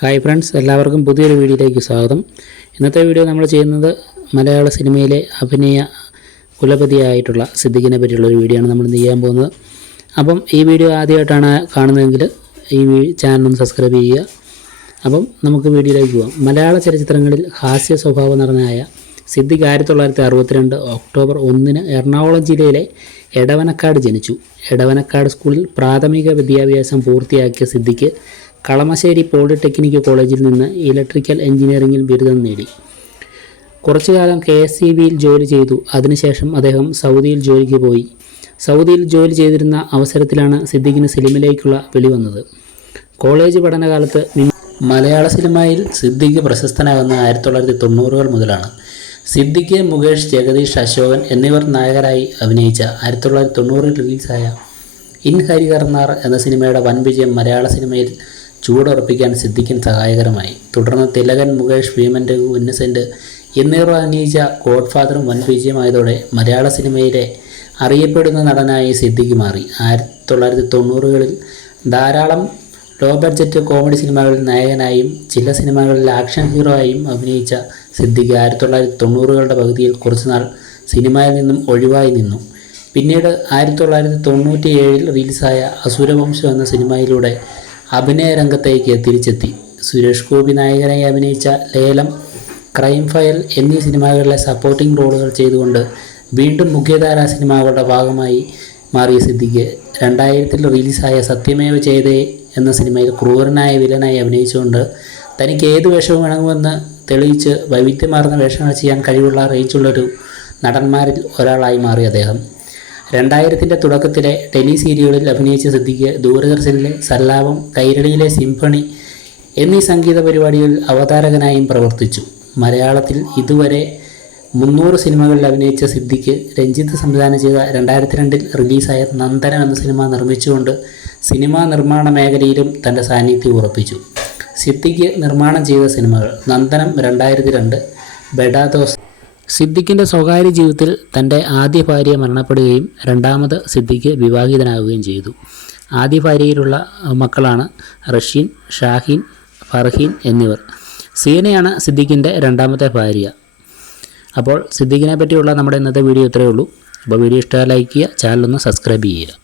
Hi friends, എല്ലാവർക്കും പുതിയൊരു വീഡിയോയിലേക്ക് സ്വാഗതം. ഇന്നത്തെ വീഡിയോ നമ്മൾ ചെയ്യുന്നത് മലയാള സിനിമയിലെ അഭിനയ കുലപതിയായിട്ടുള്ള സിദ്ദിഖിനെ പറ്റിയുള്ളൊരു വീഡിയോ ആണ് നമ്മൾ ചെയ്യാൻ പോകുന്നത്. അപ്പം ഈ വീഡിയോ ആദ്യമായിട്ടാണ് കാണുന്നതെങ്കിൽ ഈ ചാനൽ ഒന്ന് സബ്സ്ക്രൈബ് ചെയ്യുക. അപ്പം നമുക്ക് വീഡിയോയിലേക്ക് പോകാം. മലയാള ചലച്ചിത്രങ്ങളിൽ ഹാസ്യ സ്വഭാവം നിറഞ്ഞായ സിദ്ദിഖ് 1962 ഒക്ടോബർ 1 എറണാകുളം ജില്ലയിലെ എടവനക്കാട് ജനിച്ചു. എടവനക്കാട് സ്കൂളിൽ പ്രാഥമിക വിദ്യാഭ്യാസം പൂർത്തിയാക്കിയ സിദ്ദിഖ് കളമശ്ശേരി പോളിടെക്നിക് കോളേജിൽ നിന്ന് ഇലക്ട്രിക്കൽ എഞ്ചിനീയറിംഗിൽ ബിരുദം നേടി. കുറച്ചുകാലം KSEBയിൽ ജോലി ചെയ്തു. അതിനുശേഷം അദ്ദേഹം സൗദിയിൽ ജോലിക്ക് പോയി. സൗദിയിൽ ജോലി ചെയ്തിരുന്ന അവസരത്തിലാണ് സിദ്ദിഖിന് സിനിമയിലേക്കുള്ള വിളി വന്നത്. കോളേജ് പഠനകാലത്ത് മലയാള സിനിമയിൽ സിദ്ദിഖ് പ്രശസ്തനാകുന്ന 1990-കൾ മുതലാണ്. സിദ്ദിഖ്, മുകേഷ്, ജഗദീഷ്, അശോകൻ എന്നിവർ നായകരായി അഭിനയിച്ച 1990-ൽ റിലീസായ ഇൻ ഹരിഹർനാർ എന്ന സിനിമയുടെ വൻ വിജയം മലയാള സിനിമയിൽ ചൂടുറപ്പിക്കാൻ സിദ്ദിഖിന് സഹായകരമായി. തുടർന്ന് തിലകൻ, മുകേഷ്, ഭീമൻ രഘു, ഇന്നസെൻ്റ് എന്നിവർ അഭിനയിച്ച ഗോഡ്ഫാദറും വൻ വിജയമായതോടെ മലയാള സിനിമയിലെ അറിയപ്പെടുന്ന നടനായി സിദ്ദിഖ് മാറി. 1990-കളിൽ ധാരാളം ലോ ബഡ്ജറ്റ് കോമഡി സിനിമകളിൽ നായകനായും ചില സിനിമകളിൽ ആക്ഷൻ ഹീറോ ആയും അഭിനയിച്ച സിദ്ദിഖ് 1990-കളുടെ പകുതിയിൽ കുറച്ചുനാൾ സിനിമയിൽ നിന്നും ഒഴിവായി നിന്നു. പിന്നീട് 1997-ൽ റിലീസായ അസുരവംശം എന്ന സിനിമയിലൂടെ അഭിനയ രംഗത്തേക്ക് തിരിച്ചെത്തി. സുരേഷ് ഗോപി നായകനായി അഭിനയിച്ച ലേലം, ക്രൈം ഫയൽ എന്നീ സിനിമകളിലെ സപ്പോർട്ടിംഗ് റോളുകൾ ചെയ്തുകൊണ്ട് വീണ്ടും മുഖ്യധാരാ സിനിമകളുടെ ഭാഗമായി മാറിയ സിദ്ദിഖ് 2000-ൽ റിലീസായ സത്യമേവ ജയതേ എന്ന സിനിമയിൽ ക്രൂരനായ വില്ലനായി അഭിനയിച്ചുകൊണ്ട് തനിക്ക് ഏത് വേഷവും ഇണങ്ങുമെന്ന് തെളിയിച്ച് വൈവിധ്യമാർന്ന വേഷങ്ങൾ ചെയ്യാൻ കഴിവുള്ള റേഞ്ചുള്ളൊരു നടന്മാരിൽ ഒരാളായി മാറി അദ്ദേഹം. 2000-ൻ്റെ തുടക്കത്തിലെ ടെലി സീരിയലുകളിൽ അഭിനയിച്ച സിദ്ദിഖ് ദൂരദർശനിലെ സല്ലാപം, കൈരളിയിലെ സിംഫണി എന്നീ സംഗീത പരിപാടികളിൽ അവതാരകനായും പ്രവർത്തിച്ചു. മലയാളത്തിൽ ഇതുവരെ 300 സിനിമകളിൽ അഭിനയിച്ച സിദ്ദിഖ് രഞ്ജിത്ത് സംവിധാനം ചെയ്ത 2002-ൽ റിലീസായ നന്ദനം എന്ന സിനിമ നിർമ്മിച്ചുകൊണ്ട് സിനിമാ നിർമ്മാണ മേഖലയിലും തൻ്റെ സാന്നിധ്യം ഉറപ്പിച്ചു. സിദ്ദിഖ് നിർമ്മാണം ചെയ്ത സിനിമകൾ: നന്ദനം 2002, ബെഡാ ദോസ്. സിദ്ദിഖിൻ്റെ സ്വകാര്യ ജീവിതത്തിൽ തൻ്റെ ആദ്യ ഭാര്യ മരണപ്പെടുകയും രണ്ടാമത് സിദ്ദിഖ് വിവാഹിതനാവുകയും ചെയ്തു. ആദ്യ ഭാര്യയിലുള്ള മക്കളാണ് റഷീൻ, ഷാഹീൻ, ഫർഹീൻ എന്നിവർ. സീനയാണ് സിദ്ദിഖിൻ്റെ രണ്ടാമത്തെ ഭാര്യ. അപ്പോൾ സിദ്ദിഖിനെ പറ്റിയുള്ള നമ്മുടെ ഇന്നത്തെ വീഡിയോ ഇത്രയേ ഉള്ളൂ. അപ്പോൾ വീഡിയോ ഇഷ്ടമായി ലൈക്ക് ചെയ്യുക, ചാനലൊന്ന് സബ്സ്ക്രൈബ് ചെയ്യുക.